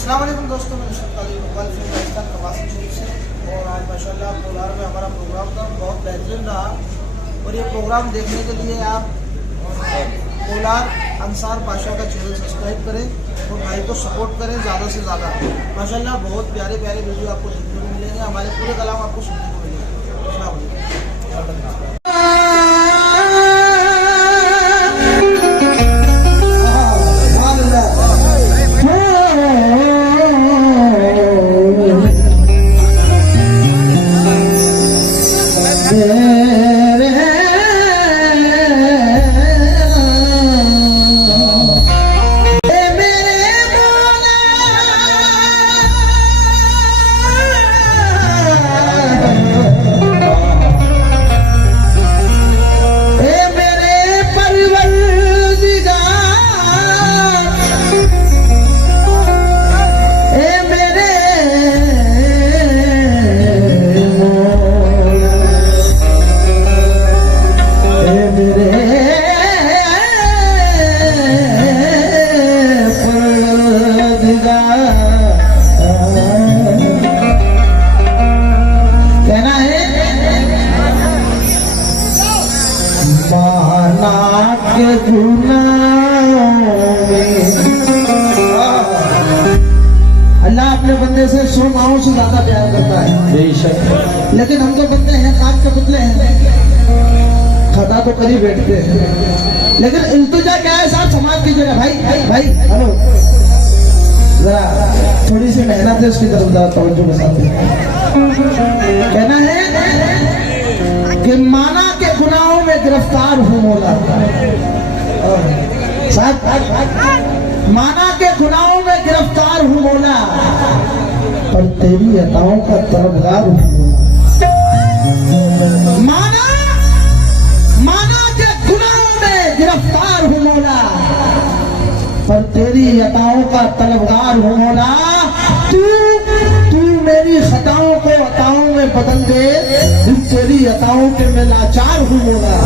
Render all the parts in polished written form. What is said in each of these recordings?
अस्सलाम वालेकुम दोस्तों, मैं पाकिस्तान कवासी शरीफ से। और आज माशाल्लाह कोलार में हमारा प्रोग्राम था, बहुत बेहतरीन रहा। और ये प्रोग्राम देखने के लिए आप कोलार अंसार पाशा का चैनल सब्सक्राइब करें और भाई को सपोर्ट करें ज़्यादा से ज़्यादा। माशाल्लाह बहुत प्यारे प्यारे वीडियो आपको देखने को मिलेंगे, हमारे पूरे कलाम आपको सुनने को मिलेंगे। अस्सलाम वालेकुम। अल्लाह अपने बंदे से 100 माओं से ज्यादा प्यार करता है बेशक, लेकिन हम तो बंदे हैं, काम के पुतले हैं, खता तो कर ही बैठते हैं। लेकिन इल्तिजा क्या है साहब, समाज कीजिएगा भाई भाई भाई। हेलो, जरा थोड़ी सी मेहनत है उसकी तरफ ज्यादा तवज्जो के साथ। कहना है कि माना के गुनाहों में गिरफ्तार हूँ मौला साहब, माना के गुनाहों में गिरफ्तार हूँ मौला, पर तेरी अताओं का तलबगार हूँ मौला। माना के गुनाहों में गिरफ्तार हूँ मौला, पर तेरी अताओं का तलबगार हूँ मौला। तू मेरी खताओं को अताओं में बदल दे, तेरी अताओं के मैं लाचार हूँ मौला।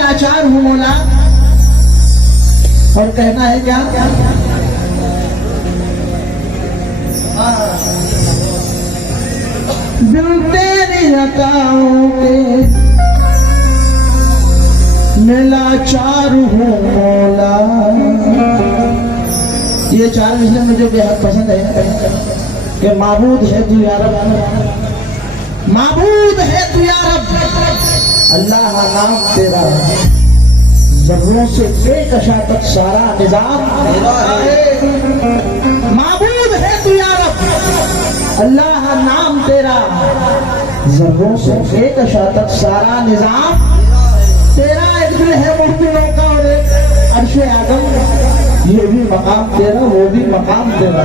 लाचार हूँ मौला। और कहना है क्या, दिल तेरी अताओं के मैं लाचार हूँ मौला। ये 4 विषय मुझे बेहद पसंद है कि माबूद है तू या रब, माबूद है तू या रब, अल्लाह नाम तेरा, जर्रों से बेकशा तक सारा निजाम तेरा है। माबूद है तू या रब, अल्लाह नाम तेरा, जर्रों से बेकशा तक सारा निजाम तेरा। एक दिल है मुर्तियों का और एक अर्शे आदम, ये भी मकाम तेरा, वो भी मकाम तेरा।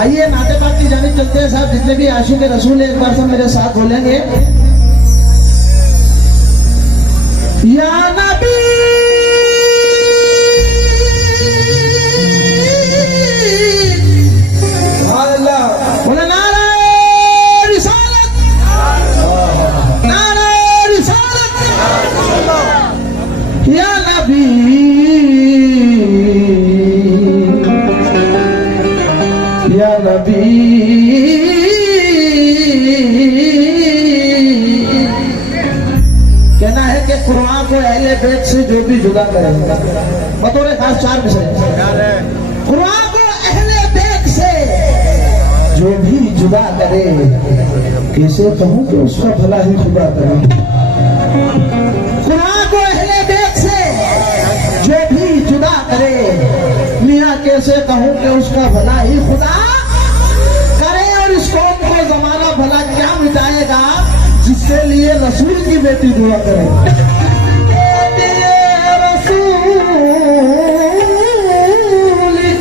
आइए नाते बात की जाने चलते हैं साहब। जितने भी आशिक रसूल एक बार से मेरे साथ बोलेंगे, या नबी बोले नारा रिसालत, नारा रिसालत, या नबी या नबी। कहना है कि कुरान को अहले बैत से जो भी जुदा करेगा, बतौर खास 4 विषय। कुरान को अहले बैत से जो भी जुदा करे, कैसे कहूँ कि उसका भला ही खुदा करे। कुरान को अहले बैत से जो भी जुदा करे, मियाँ कैसे कहूँ कि उसका भला ही खुदा करे। और इस कौम को जमाना भला क्या मिटाएगा, जिसके लिए रसूल की बेटी दुआ करे। रसूल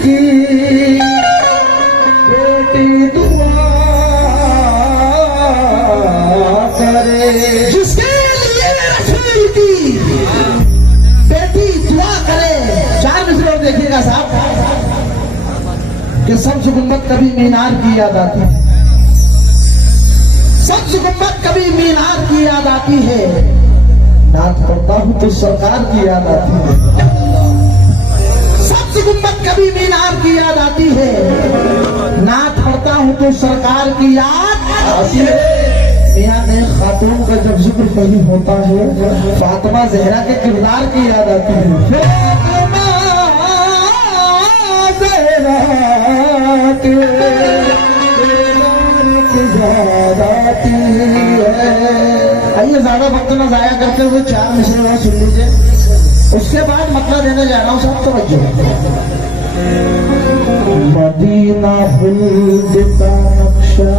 की बेटी दुआ सब्ज गुंबद कभी मीनार की याद आती है, सब्ज गुंबद कभी मीनार की याद आती है, नाथ पढ़ता हूँ तो सरकार की याद आती है। सब्ज गुंबद कभी मीनार की याद आती है, नाथ पढ़ता हूँ तो सरकार की याद आती है। यहाँ में खातून का जब जिक्र कहीं होता है, फातिमा ज़हरा के किरदार की याद आती है। फातिमा ज़हरा के किरदार की याद आती है। आइए ज्यादा वक्त न जाया करते हुए 4 मिसरे और सुन लीजिए, उसके बाद मतलब देने जा रहा हूँ सब तवज्जो। मदीना हिंद का नक्शा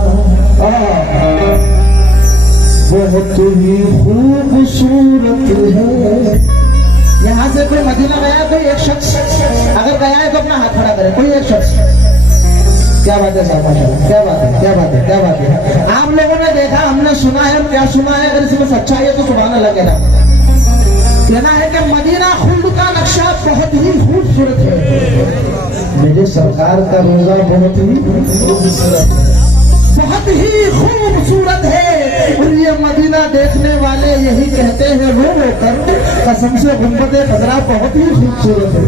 बहुत ही खूबसूरत है। यहाँ से कोई मदीना गया है, कोई एक शख्स अगर गया है तो अपना हाथ खड़ा करे, कोई एक शख्स। क्या बात है साहब, माशाल्लाह, क्या बात है, क्या बात है, क्या बात है। आप लोगों ने देखा, हमने सुना है, क्या सुना है, अगर इसमें सच्चाई है तो सुभान अल्लाह कहना। कहना है कि मदीना खुल्द का नक्शा बहुत ही खूबसूरत है। मेरे सरकार का रोजा बहुत ही खूबसूरत है, बहुत ही खूबसूरत है। और ये मदीना देखने वाले यही कहते हैं रो रो कर, कसम से गुंबद खजरा बहुत ही खूबसूरत है।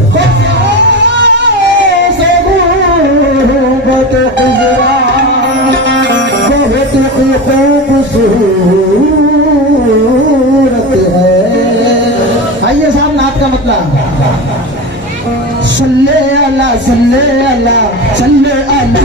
गुंबद खजरा बहुत ही खूबसूरत है। आइए साहब, नात का मतलब सल्ले अला सल्ले अला सल्ले अला।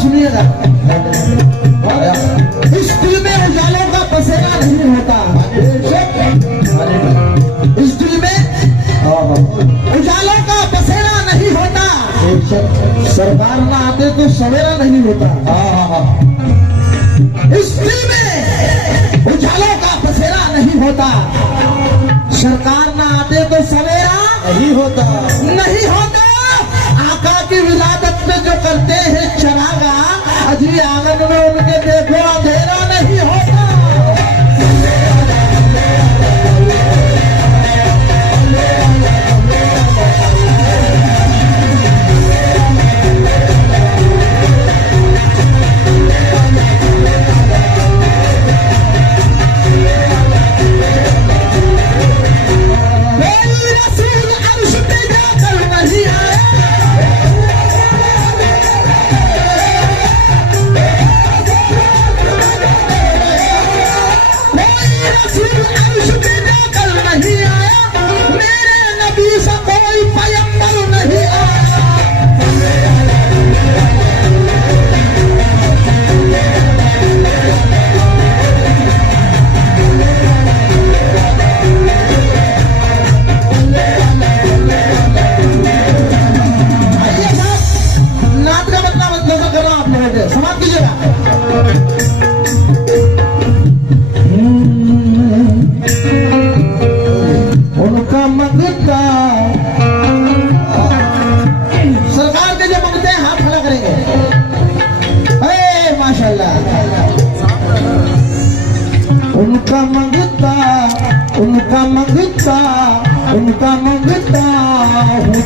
सुनिएगा, इस दिल में उजालों का पसेरा नहीं होता, इस दिल में उजालों का पसेरा नहीं होता। सरकार ना आते तो सवेरा नहीं होता। इस दिल में उजालों का पसेरा नहीं होता, सरकार ना आते तो सवेरा नहीं होता, नहीं होता। आका की विलादत में जो करते हैं चरागा, अजी आंगन में उनके देखो अंधेरा नहीं होता। रसूल अर्श पे जाकर नहीं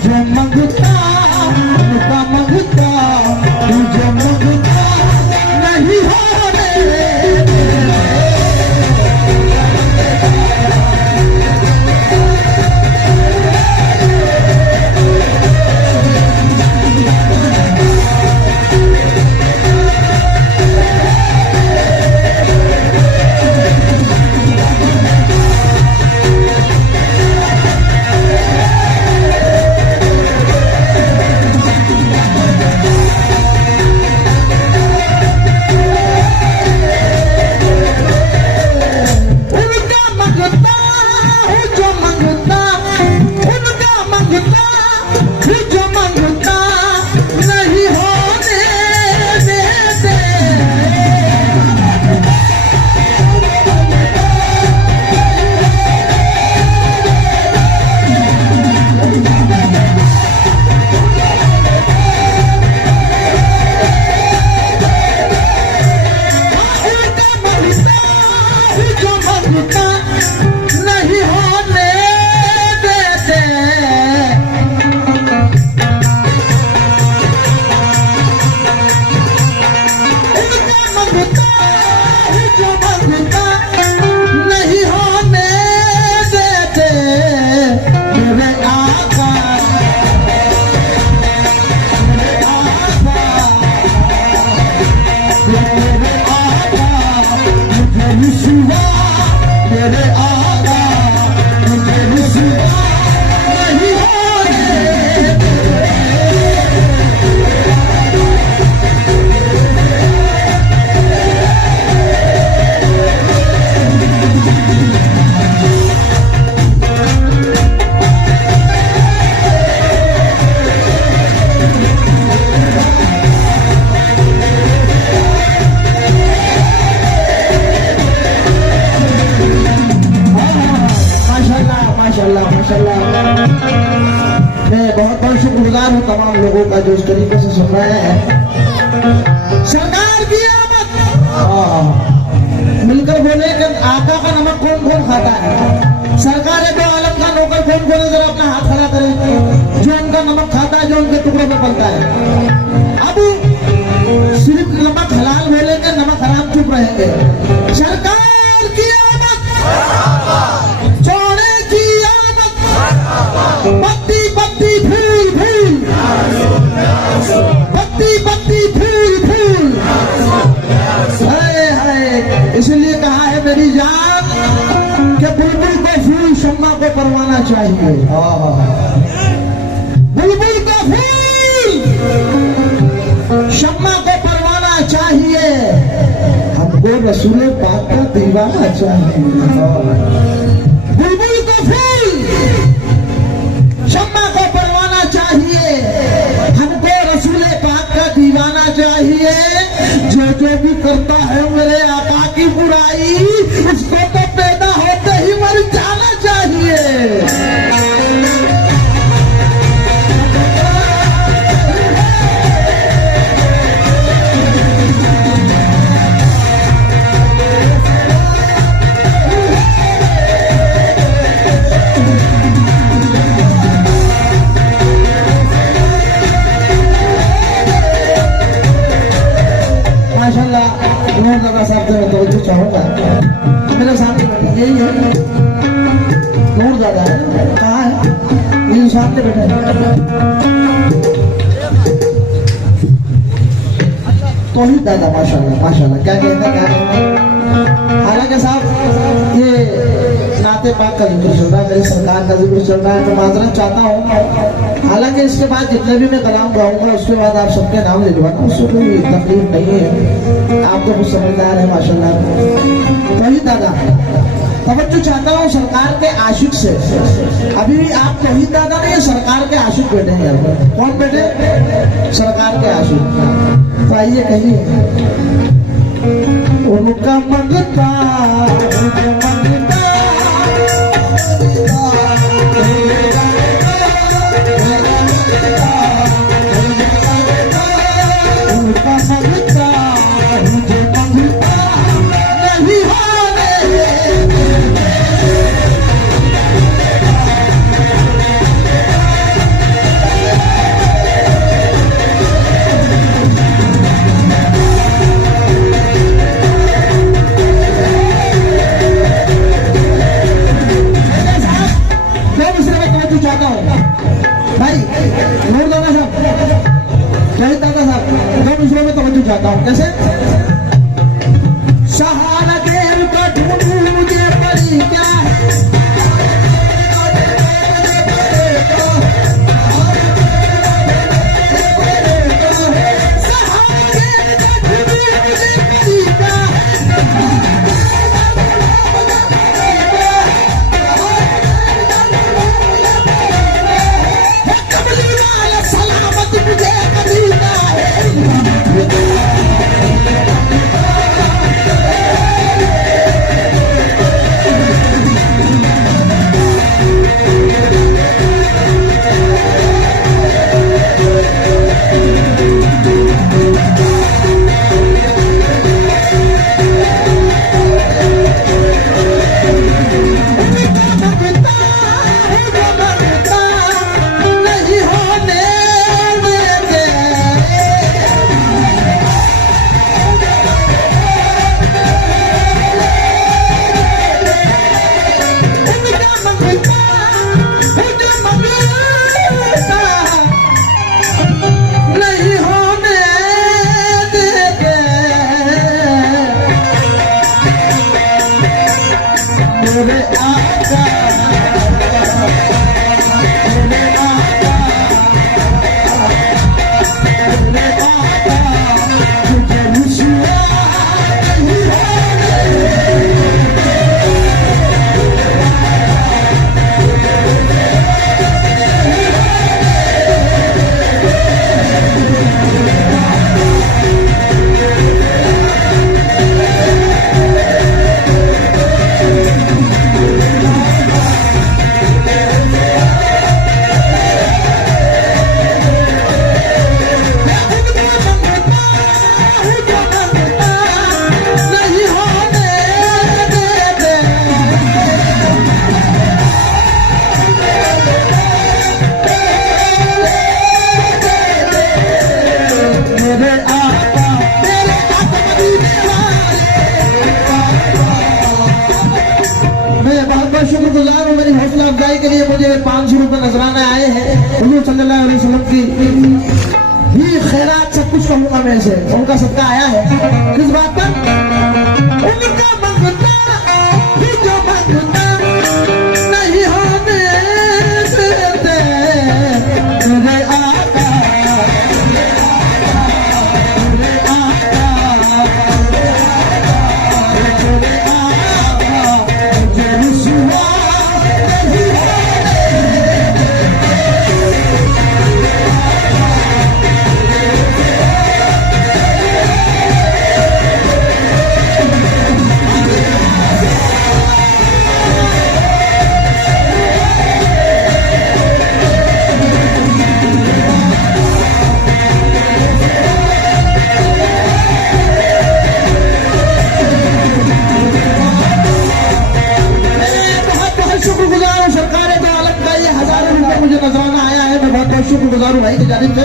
जो मंगता उनका मंगता, तू जो मंगता नहीं होने शुक्रगुजार हूँ तमाम लोगों का जो इस तरीके से सुन रहे हैं। सरकार की आमद, मिलकर बोले कि आका का नमक कौन कौन खाता है। सरकार दो आलम का नौकर कौन कौन है, जरा अपना हाथ खड़ा करे जो उनका नमक खाता है, जो उनके टुकड़ों में पलता है। अब सिर्फ नमक हलाल बोलेंगे, नमक हराम चुप रहेंगे। सरकार की आमद, चौड़े की आमद, पत्ती पत्ती फूल फूल, पत्ती पत्ती फूल फूल। हाय हाय, इसलिए कहा है मेरी जान कि बुलबुल को फूल शम्मा को परवाना चाहिए। बुलबुल को फूल शम्मा को परवाना चाहिए, हमको रसूल पाक का दीवाना चाहिए। बुलबुल को फूल शम्मा को परवाना चाहिए, हमको रसूल पाक का दीवाना चाहिए। जो जो भी करता है मेरे आका की बुराई, उसको तो पैदा होते ही मर जाना चाहिए। नूर दादा साहब से मैं तो चाहूंगा, मेरे सामने यही है नूर दादा है, कहाँ है ये सामने बैठे तो ही दादा। माशाल्लाह माशाल्लाह, क्या कहते हैं। हालांकि साहब ये नाते पाक का जिक्र चल रहा है, मेरी सरकार का जिक्र चल रहा है, तो माजरत चाहता हूँ। हालांकि इसके बाद जितने भी मैं कलाम गाऊंगा उसके बाद आप सबके नाम लिखवाना, उससे कोई तकलीफ नहीं है। आप तो कुछ समझदार है माशाल्लाह। वही दादा तवज्जो चाहता हूँ सरकार के आशिक से। अभी आप तोहीद दादा नहीं, सरकार के आशिक बैठे हैं यार। कौन बैठे? सरकार के आशिक। तो आइए कहिए, उनका मंगता नूरदाना साहब, शहीद दादा साहब, मैं दूसरों में तवज्जो चाहता हूँ। कैसे? सहारा देर का ढूंढूं मुझे पड़ी क्या है, शुक्रगुजार हूँ। मेरी हौसला अफजाई के लिए मुझे 500 रुपए नजराने आए हैं। हुजूर सल्लल्लाहु अलैहि वसल्लम की ही खैरात सब कुछ कहूँगा मैं से, उनका सदका आया है। किस बात पर? उनका मंगता जो मंगता नहीं होने देते मेरे आका, मेरे आका, मेरे आका, मुझे रुसवा शुक्रगुजार हूँ भाई की जानिब से।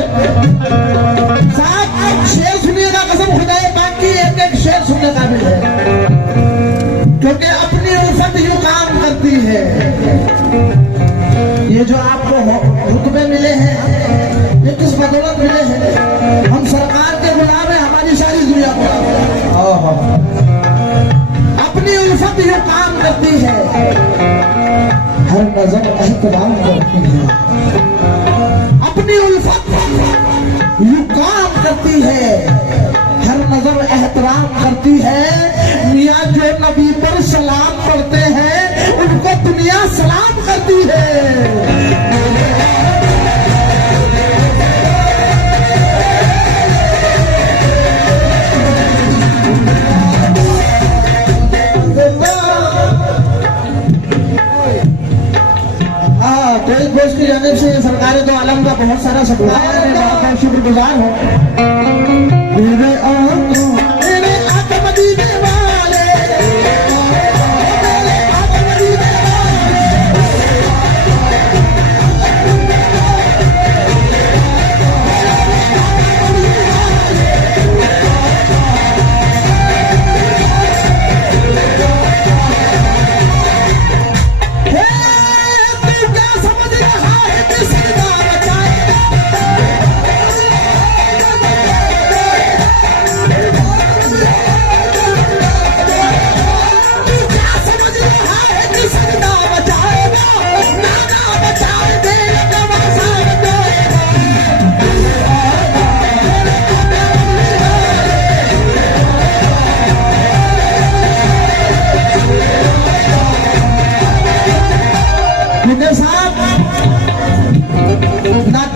साहब शेर सुनिएगा, कसम खुदाए पाक की एक एक शेर सुनने काबिल है, क्योंकि अपनी उल्फत यूं काम करती है। ये जो आपको रुतबे मिले हैं, ये किस बदौलत मिले हैं? हम सरकार के गुलाम हैं, हमारी सारी दुनिया को अपनी उल्फत यूं काम करती है, हर नजर एहतराम करती है, अपनी उल्फत यूं काम करती है, हर नजर एहतराम करती है। मियाँ जो नबी पर सलाम पढ़ते हैं उनको दुनिया सलाम करती है। की जानिब से सरकार दो आलम का बहुत सारा सदका है, मैं बहुत शुक्रगुजार हूँ।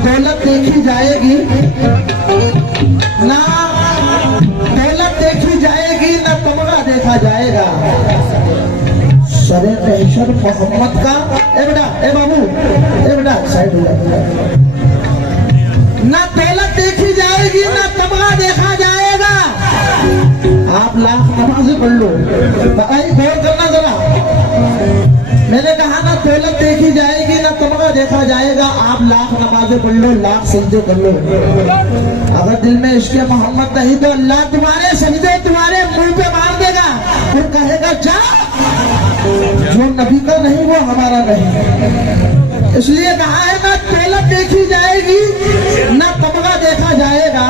दौलत देखी जाएगी, ना दौलत देखी जाएगी, ना तमगा देखा जाएगा। सरे महशर मोहम्मद का ए बेटा, ए बाबू, ए बेटा साइड हो जा। ना दौलत देखी जाएगी, ना तमगा देखा जाएगा। आप लाख नमाज़ें पढ़ लो, भाई गौर करना जरा। मैंने कहा ना दौलत देखी जाएगी, ना तमगा देखा जाएगा। आप लाख नमाज़ें पढ़ लो, लाख सजदे कर लो, अगर दिल में इश्क़ मोहम्मद नहीं तो अल्लाह तुम्हारे सजदे तुम्हारे मुंह पे मार देगा और कहेगा जा, जो नबी का नहीं वो हमारा नहीं। इसलिए कहा है ना दौलत देखी जाएगी, ना तमगा देखा जाएगा।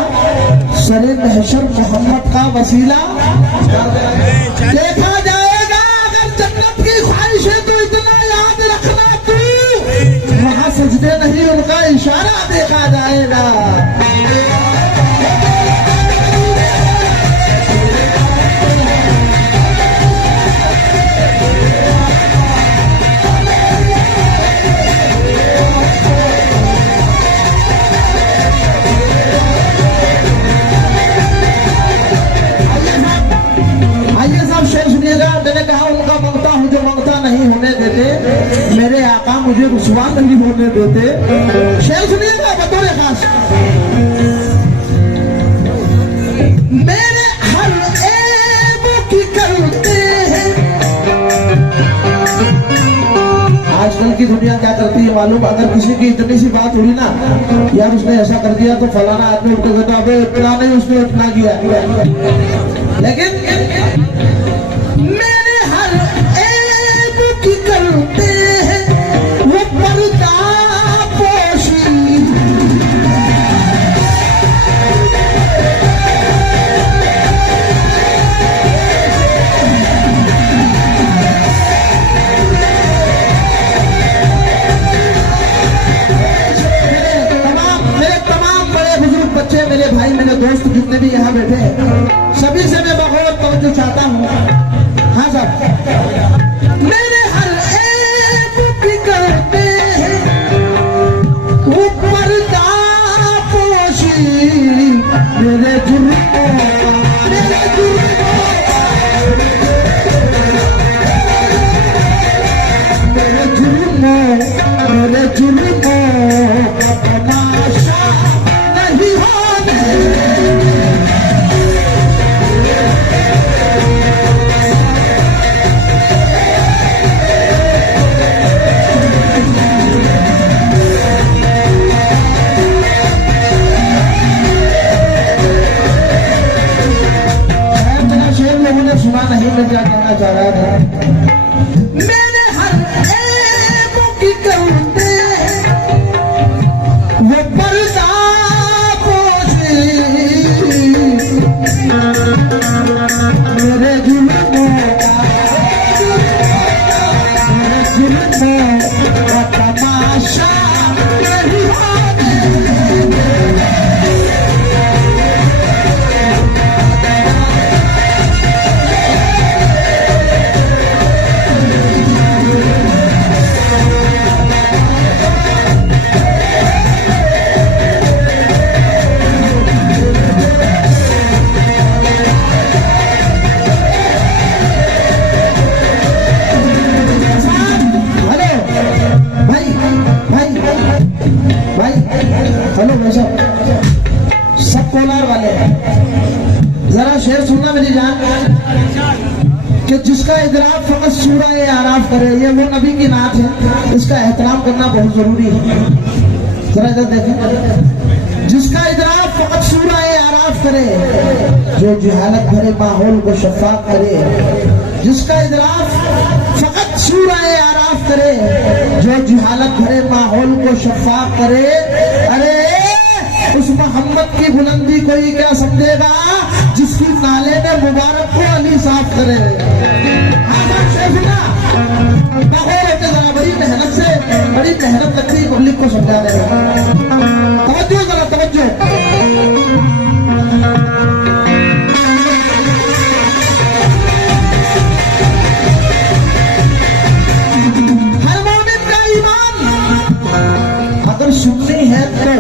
सरे महशर मोहम्मद का वसीला देखा जाएगा। अगर जन्नत की ख्वाहिश है तो इतना याद रखना, तू वहां सजदे नहीं, उनका इशारा देखा जाएगा। मैंने कहा उनका मांगता हूं जो मांगता नहीं होने देते, मेरे आका मुझे रुसवा नहीं होने देते। शेर सुनिएगा बतौर खास। मेरे हर ऐब की करते हैं। आजकल की दुनिया क्या करती है मालूम? अगर किसी की इतनी सी बात हुई ना, यार उसने ऐसा कर दिया तो फलाना आदमी उनको कहता है इतना नहीं, उसने इतना किया। लेकिन मेरे हर ऐब की करते हैं वो पर्दा पोशी। मेरे तमाम बड़े बुजुर्ग बच्चे, मेरे भाई, मेरे दोस्त जितने भी यहाँ बैठे हैं, सभी से मैं बहुत तवज्जो चाहता हूँ। हाँ साहब, मेरे हर ऐब की करते हैं वो पर्दा पोशी। मेरे जुर्मों, मेरे जुर्मों, मेरे जुर्मों, मेरे जुर्मों का तमाशा नहीं होने। सुना नहीं, मैं क्या कहना चाह रहा था। मेरे हर ऐब की करते वो पर्दा पोशी। मेरे जुल्मों का, मेरे जुल्मों का तमाशा नहीं होने। हेलो भाई साहब, सब कोलार वाले हैं, जरा शेर सुनना मेरी जान। कि जिसका इदराक फकत सूरह आराफ करे, ये वो नबी की नात है, इसका एहतराम करना बहुत जरूरी है। जरा इधर देखें। जिसका इदराक फकत सूरह आराफ करे, जो जहालत भरे माहौल को शफाफ करे। जिसका इदराक फकत सूरह आराफ करे, जो जहालत भरे माहौल को शफाफ करे। अरे उस मोहम्मद की बुलंदी कोई क्या समझेगा जिसकी नाले ने मुबारक को अली साफ करे। बड़ी मेहनत से, बड़ी मेहनत लगती है पब्लिक को समझाने में। तवज्जो जरा, तवज्जो। हर मोमिन का ईमान अगर सुननी है तो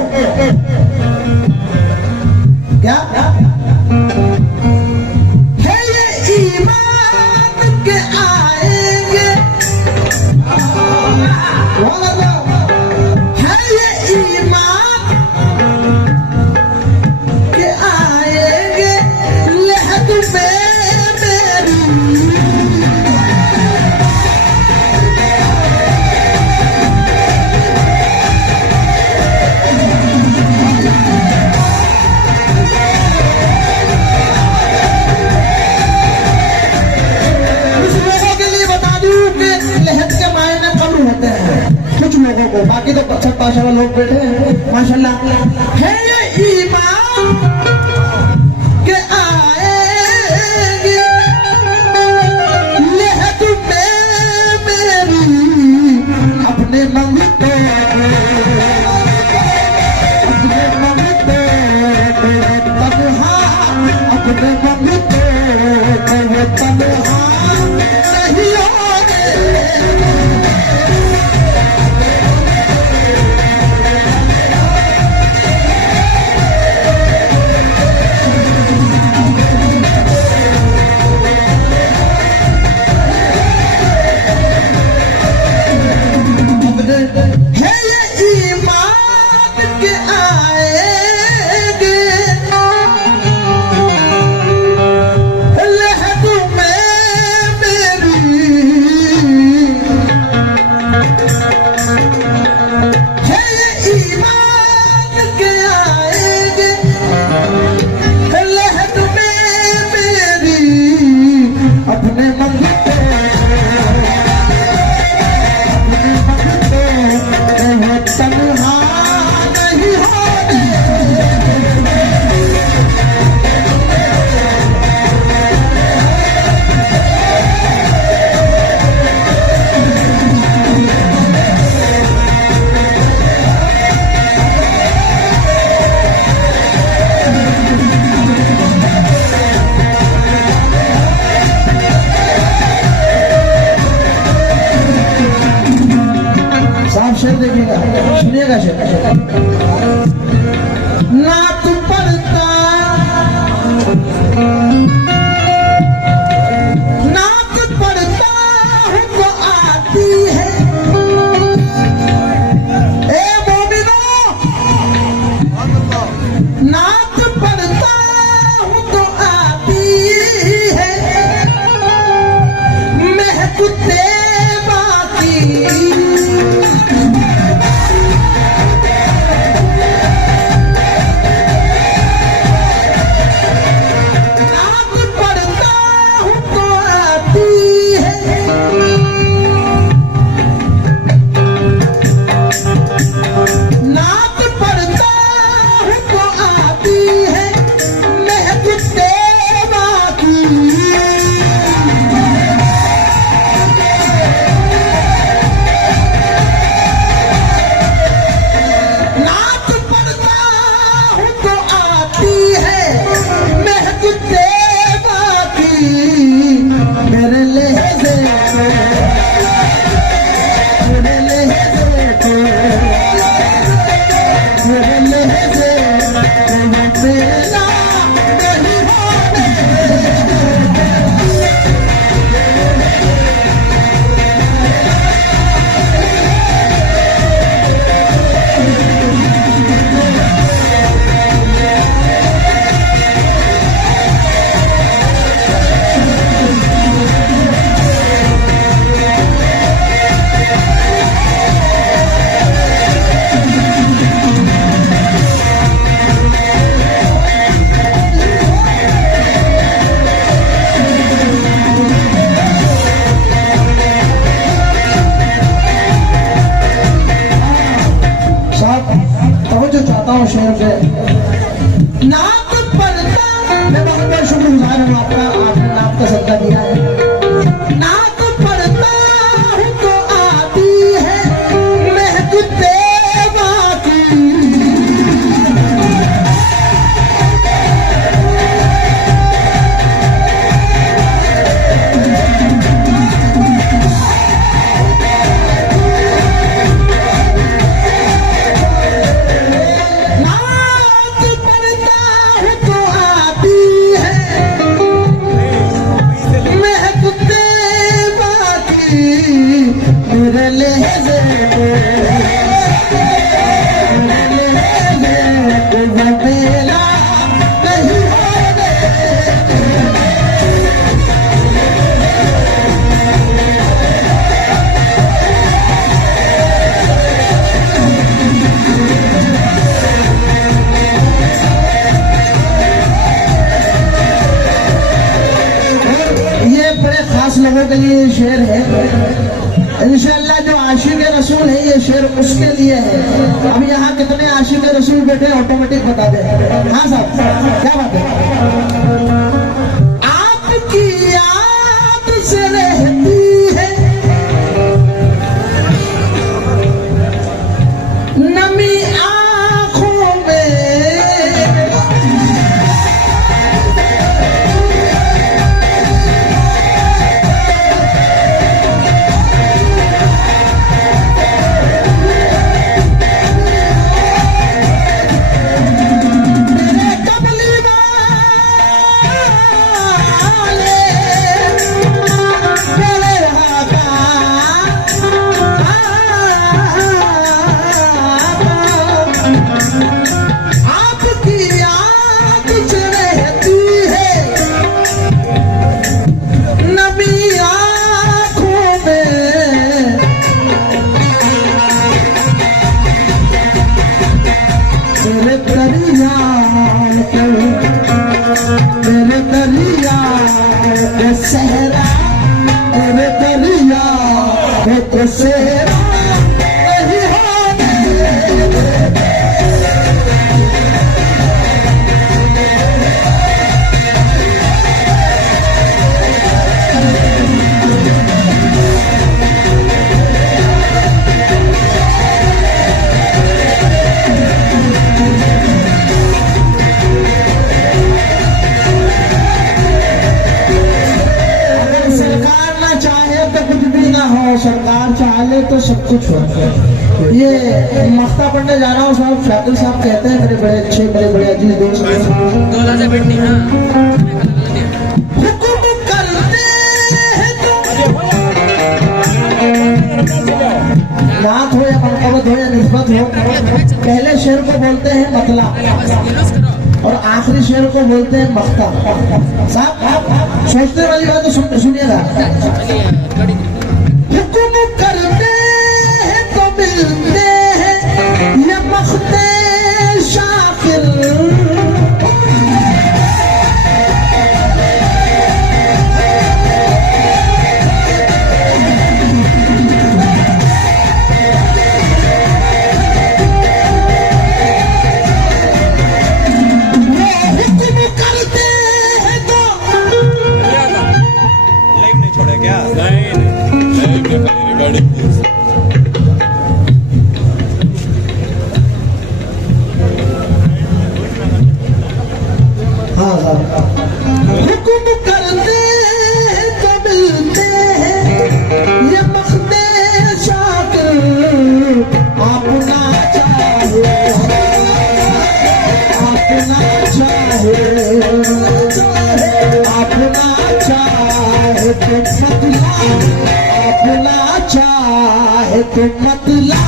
सुनिएगा शेर। नात पढ़ता नात पढ़ता हूँ तो आती है, ए मोमिनो नात पढ़ता हूँ तो आती है, महकते शेर पे नात पढ़ता, मैं बहुत बहुत शुक्रगुजार हूँ आपका, आपने नात का सदका दिया है। नात पढ़ता हूँ तो आती है, महकते बाकी लोगों के लिए शेर है। इंशाअल्लाह जो आशिक रसूल है ये शेर उसके लिए है। अब यहाँ कितने आशिक रसूल बैठे ऑटोमेटिक बता दे। हाँ साहब क्या बात है। आपकी याद से रहती है नमी आंखों में, सहरा तेरे दरिया तो सहरा नहीं होने। सरकार चाहे तो सब कुछ हो, ये मख्ता पढ़ने जा रहा हूँ साहब, शाकिर साहब कहते हैं मेरे बड़े अच्छे मेरे बड़े अजीज दोस्त हुक्म करते हैं तो नात हो या मनकबत हो या निस्बत हो, पहले शेर को बोलते हैं मतला और आखिरी शेर को बोलते हैं मख्ता। साहब सोचने वाली बात तो सुनिएगा। हुक्म करते हैं तो मिलते हैं ये मख्ते शाकिर, हुक्म करते हैं तो मिलते हैं ये मख्ते शाकिर, अपना चाहे अपना चाहे अपना चाहे तो मतला, अपना चाहे तो मतला।